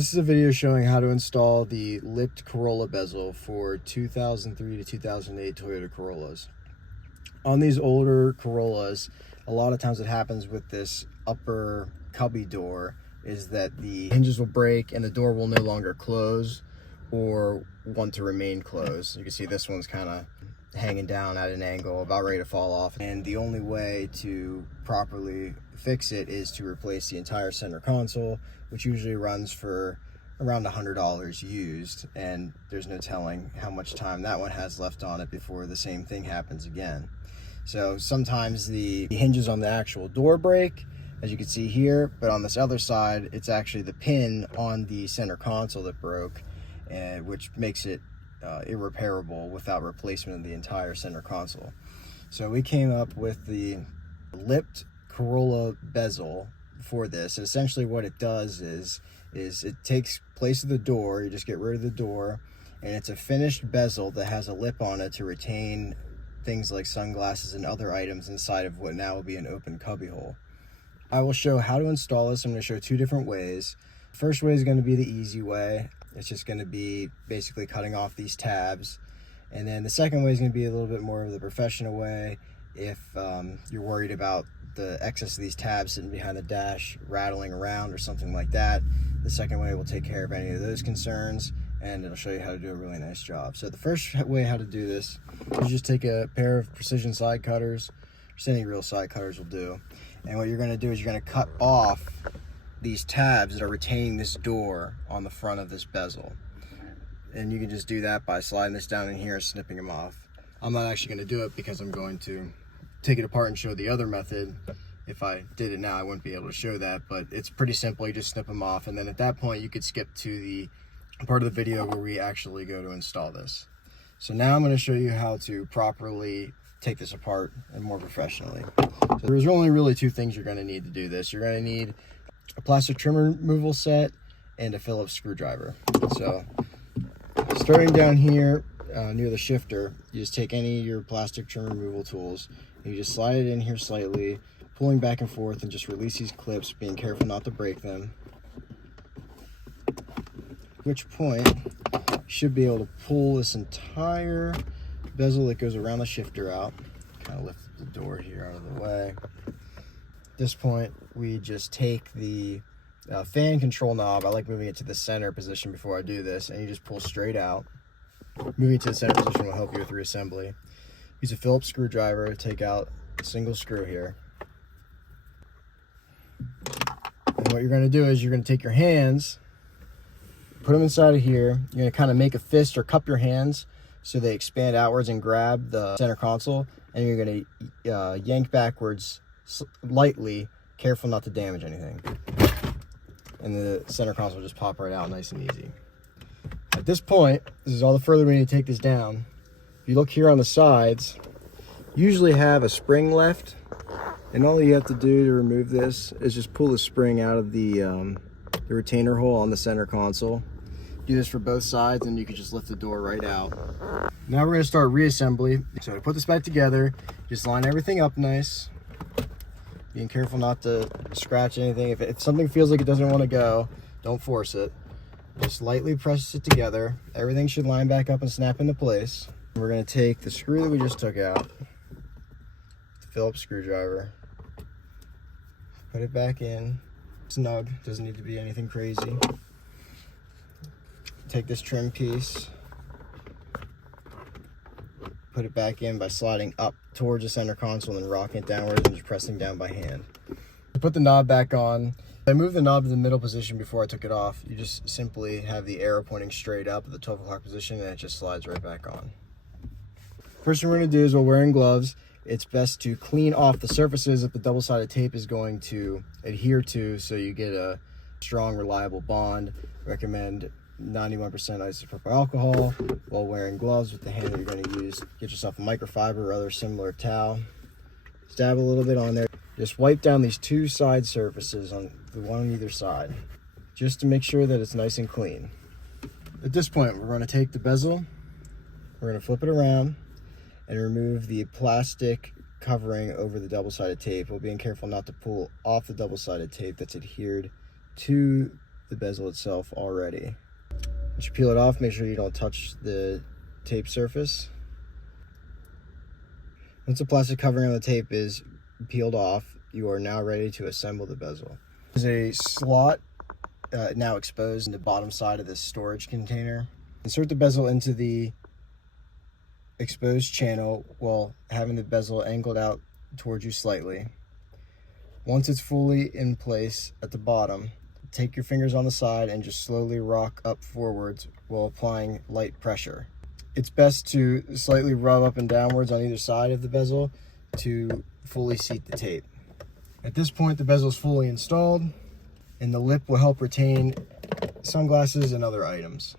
This is a video showing how to install the lipped Corolla bezel for 2003 to 2008 Toyota Corollas. On these older Corollas, a lot of times what happens with this upper cubby door is that the hinges will break and the door will no longer close or want to remain closed. You can see this one's kind of hanging down at an angle, about ready to fall off. And the only way to properly fix it is to replace the entire center console, which usually runs for around $100 used, and there's no telling how much time that one has left on it before the same thing happens again. So sometimes the hinges on the actual door break, as you can see here, but on this other side, it's actually the pin on the center console that broke, which makes it irreparable without replacement of the entire center console. So we came up with the lipped Corolla bezel for this. And essentially what it does is it takes place of the door. You just get rid of the door, and it's a finished bezel that has a lip on it to retain things like sunglasses and other items inside of what now will be an open cubby hole. I will show how to install this. I'm going to show two different ways. First way is going to be the easy way. It's just going to be basically cutting off these tabs. And then the second way is going to be a little bit more of the professional way. If you're worried about the excess of these tabs sitting behind the dash rattling around or something like that, the second way will take care of any of those concerns, and it'll show you how to do a really nice job. So the first way how to do this is just take a pair of precision side cutters, just any real side cutters will do. And what you're going to do is you're going to cut off these tabs that are retaining this door on the front of this bezel. And you can just do that by sliding this down in here and snipping them off. I'm not actually going to do it because I'm going to take it apart and show the other method. If I did it now, I wouldn't be able to show that, but it's pretty simple. You just snip them off, and then at that point you could skip to the part of the video where we actually go to install this. So now I'm going to show you how to properly take this apart and more professionally. So there's only really two things you're going to need to do this. You're going to need a plastic trim removal set and a Phillips screwdriver. So starting down here near the shifter, you just take any of your plastic trim removal tools and you just slide it in here slightly, pulling back and forth, and just release these clips, being careful not to break them. At which point you should be able to pull this entire bezel that goes around the shifter out. Kind of lift the door here out of the way. At this point, we just take the fan control knob. I like moving it to the center position before I do this, and you just pull straight out. Moving it to the center position will help you with reassembly. Use a Phillips screwdriver to take out a single screw here. And what you're going to do is you're going to take your hands, put them inside of here. You're going to kind of make a fist or cup your hands so they expand outwards and grab the center console, and you're going to yank backwards lightly, careful not to damage anything. And the center console will just pop right out nice and easy. At this point, this is all the further we need to take this down. If you look here on the sides, usually have a spring left, and all you have to do to remove this is just pull the spring out of the retainer hole on the center console. Do this for both sides, and you can just lift the door right out. Now we're going to start reassembly. So to put this back together, just line everything up nice, being careful not to scratch anything. If something feels like it doesn't want to go, don't force it. Just lightly press it together. Everything should line back up and snap into place. We're going to take the screw that we just took out, the Phillips screwdriver, put it back in. Snug, doesn't need to be anything crazy. Take this trim piece, put it back in by sliding up towards the center console and then rocking it downwards and just pressing down by hand. Put the knob back on. I moved the knob to the middle position before I took it off. You just simply have the arrow pointing straight up at the 12 o'clock position, and it just slides right back on. First thing we're going to do is, while wearing gloves, it's best to clean off the surfaces that the double-sided tape is going to adhere to so you get a strong, reliable bond. Recommend 91% isopropyl alcohol while wearing gloves with the hand that you're going to use. Get yourself a microfiber or other similar towel. Stab a little bit on there. Just wipe down these two side surfaces, on the one on either side, just to make sure that it's nice and clean. At this point, we're going to take the bezel, we're going to flip it around, and remove the plastic covering over the double-sided tape, while being careful not to pull off the double-sided tape that's adhered to the bezel itself already. Once you peel it off, make sure you don't touch the tape surface. Once the plastic covering on the tape is peeled off, you are now ready to assemble the bezel. There's a slot now exposed in the bottom side of this storage container. Insert the bezel into the exposed channel while having the bezel angled out towards you slightly. Once it's fully in place at the bottom, take your fingers on the side and just slowly rock up forwards while applying light pressure. It's best to slightly rub up and downwards on either side of the bezel to fully seat the tape. At this point, the bezel is fully installed, and the lip will help retain sunglasses and other items.